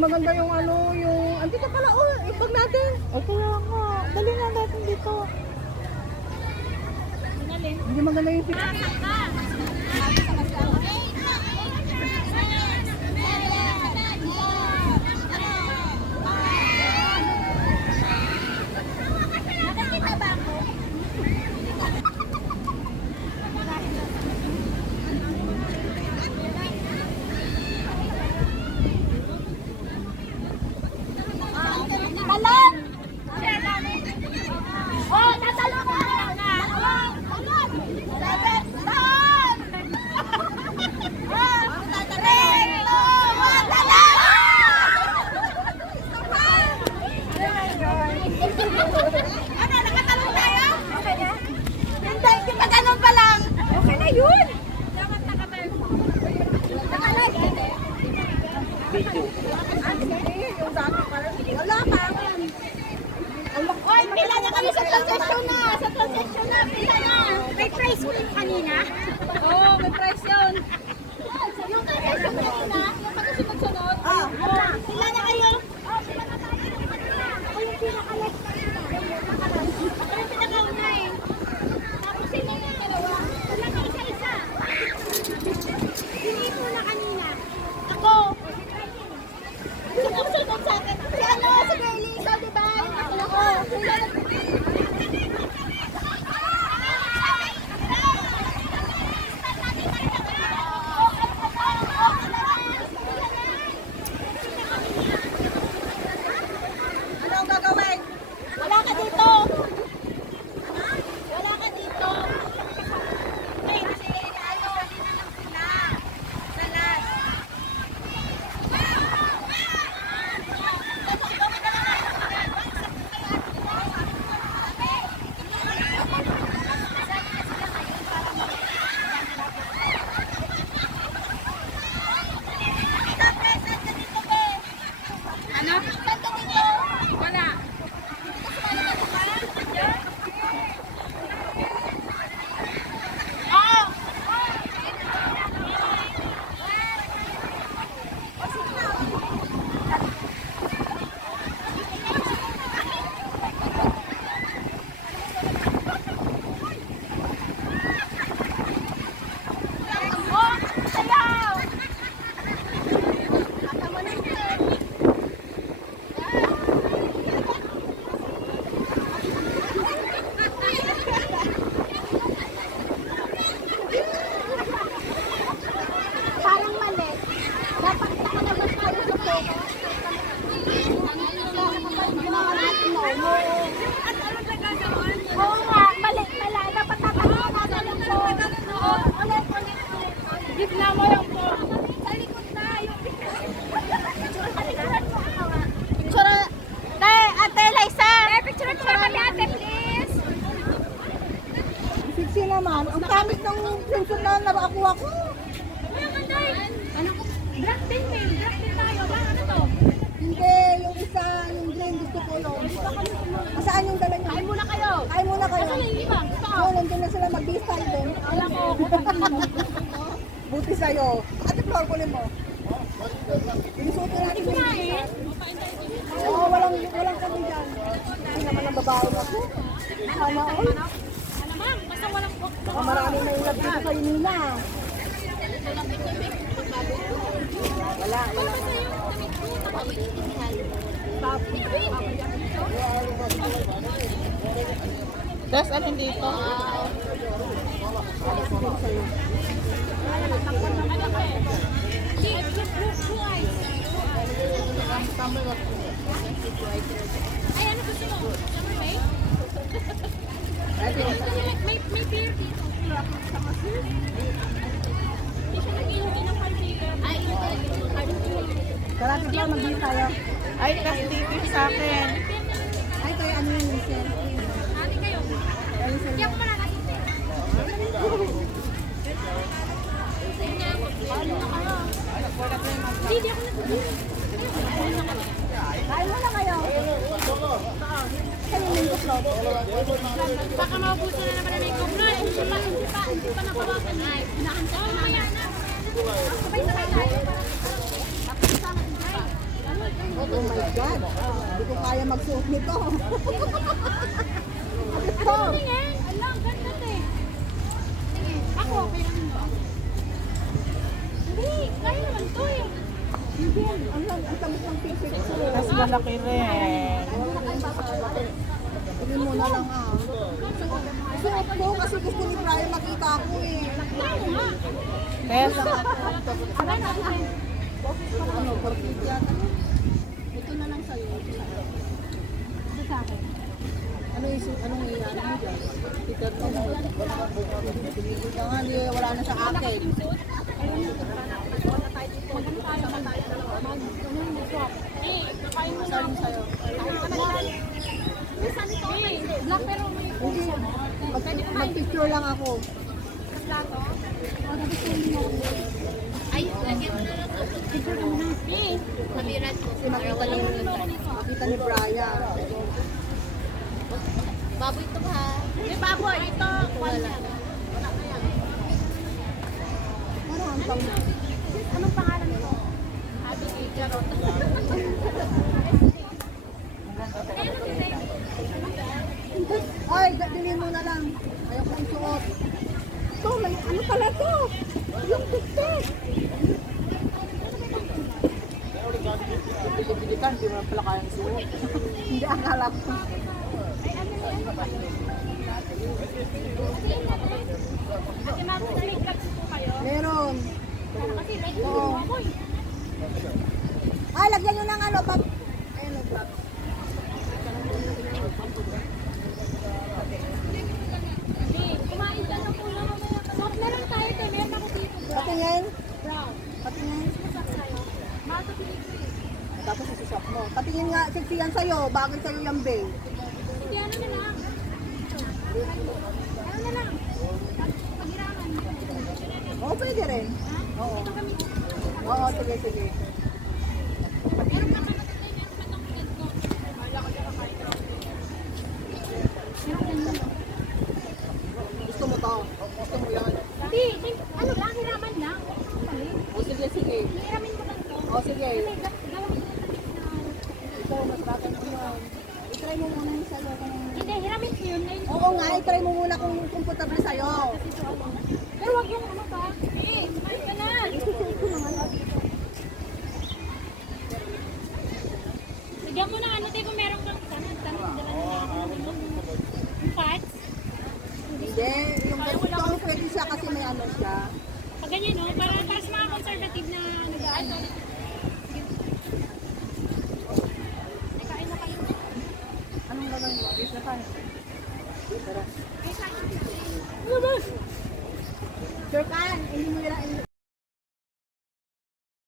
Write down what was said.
maganda yung ano, yung... Andito pala, oh, ibag natin. O kaya nga, dali na natin dito. Hindi maganda yung... Talon! Oh, natalon na! Talon! Seven, talon! Three, two, one, talon! Ano, nakatalon tayo? Okay na? Hindi pa ganun pa lang. Okay na yun. Dapat nakatalon. Nakalog. Wala pa. Oy, pila na kami sa transaction na. Sa transaction na, pila na. May price mo yung kanina? Oo, may price yun. Yung transaction kanina, yung pagkasunod-sunod. Pila na kayo? Pila na tayo. Ako yung pinakalas. Ako yung pinakauna eh. Tapos sila yung dalawa. Wala ka isa-isa. Hindi ko na kanina. Ako. Sunod-sunod sa akin. Si ano, si Bailey, ikaw diba? Ako. Anong gagawin? Wala ka dito. Wala ka dito. Ay, kasi ano, sila. Sa last. Ano? Wala. Parang mali. Dapat nakalabas tayo sa photo. Oo nga, mali. Dapat tatanong natin yung photo. Ulit. Gitna mo yung photo. Sa likod na. Picture. Ate Liza. Picture mo kami ate, please. Siksi naman. Ang kamit ng swimsuit na nakakuha ko. Ano ko? Black din, may. Black din tayo. Ano to? Hindi, yung isa, yung green, gusto ko yun. Saan yung dala niyo? Kain muna kayo. Kain muna kayo. Ano yung iba? Gusto ko. Oo, nandun na sila mag-style din. Alam ko. Buti sa'yo. Ate Flor, kunin mo. Pinusuto natin yung isa. Oo, walang kami dyan. Hindi naman ang babae na po. Sana all. Alamang, basta walang Baka marami na yung nagdito kayo nila. Wala. Tapos alin dito? Ay, ano gusto mo? May? May beer dito. Hindi siya nag-iuwi ng concealer. Ay, Tara, Flor, mag-deal tayo. Ay, kasi dito yung sa akin. Ay, kaya ano yung Michelle? ate kayo. Hindi ako mananasin. Hindi ako nagugulong. Kain mo na kayo. Kayo yung Mingo Flor. Baka maubusan na naman na yung kumloy. Hindi pa nabawasan. Ay, pinakanta ko na. Sabay-sabay tayo. Tapos sama din. Oh my God. Hindi ko kaya magsuot nito. Ito. Tingin. Alam, ganda to eh. Tingin. Ako, okay lang ba? Hindi, kaya naman to eh. Hindi. Ang tamis ng picture ko. Tapos malaki rin. Tingin mo na lang ah. Suot ko kasi gusto ni Brian makita ako eh. Ano nga? Tess, Ano, perfect yata. Ito na lang sa'yo. Ito sa akin. Anong iyan mo dyan? Peter mo. Pinigil ka nga, wala na sa akin. Saan sa'yo? Black pero may Hindi. Mag-picture lang ako. ay, lagyan mo na lang. Picture ka muna. Kabirat ko. Kasi makita ni Brian. Baboy ito ha. May baboy. Ito. Wala. Parang ang pang... Anong pangalan ko? Abigail Jarot. Ay, bilhin mo na lang. Ayaw ko isuot. Ito, may ano pala to? Yung tiktik. Bili-bili ka, hindi mo na pala kayang suot. Hindi, akala ko. Kasi mag-selling drugs po kayo. Meron. Kasi medyo Oo. baboy. Ay, lagyan nyo ng ano, pag... Ayun, nag-drop. Hindi, kumain ka na po lang mamaya. Soft na lang tayo. Meron ako dito. Patingin. Brown. Patingin. Masak tayo. Mahal sa Pilipinas. Tapos isusap mo. Patingin nga, sexy yan sa'yo. Bagay sa'yo yung babe. Hindi, ano na lang. Ano na lang. Paghiraman. Oo, pwede rin. Oo. Ito kami. Oo, sige, sige. Meron pa kami natin. Meron pa itong ganito. Wala ko dyan kakain ko. Meron ganito. Gusto mo to? Gusto mo yan? Hindi, ano lang, hiraman lang. Mali. O, sige, sige. Hiramin ko lang to. O, sige. Kasi gawin ko yung tanik na. Ito, mas bagay mo yan. I-try mo muna yung sa'yo. Hindi, hiramin ko yun. Ngayon, Oo nga, i-try mo muna kung comfortable sa'yo. pero wag yung ano pa. Eh, kumain ka na. Bigyan mo ng ano, tayo kung meron kang tanong, dala na lang. Yung parts. Hindi, yung ganito ang pwede siya kasi may ano siya. Pag ganyan, no? Para sa mga conservative na ano. Kain na kayo. Anong gagawin mo? Bis na tayo. Tara. Ay, kain na. Sure ka, hindi mo nila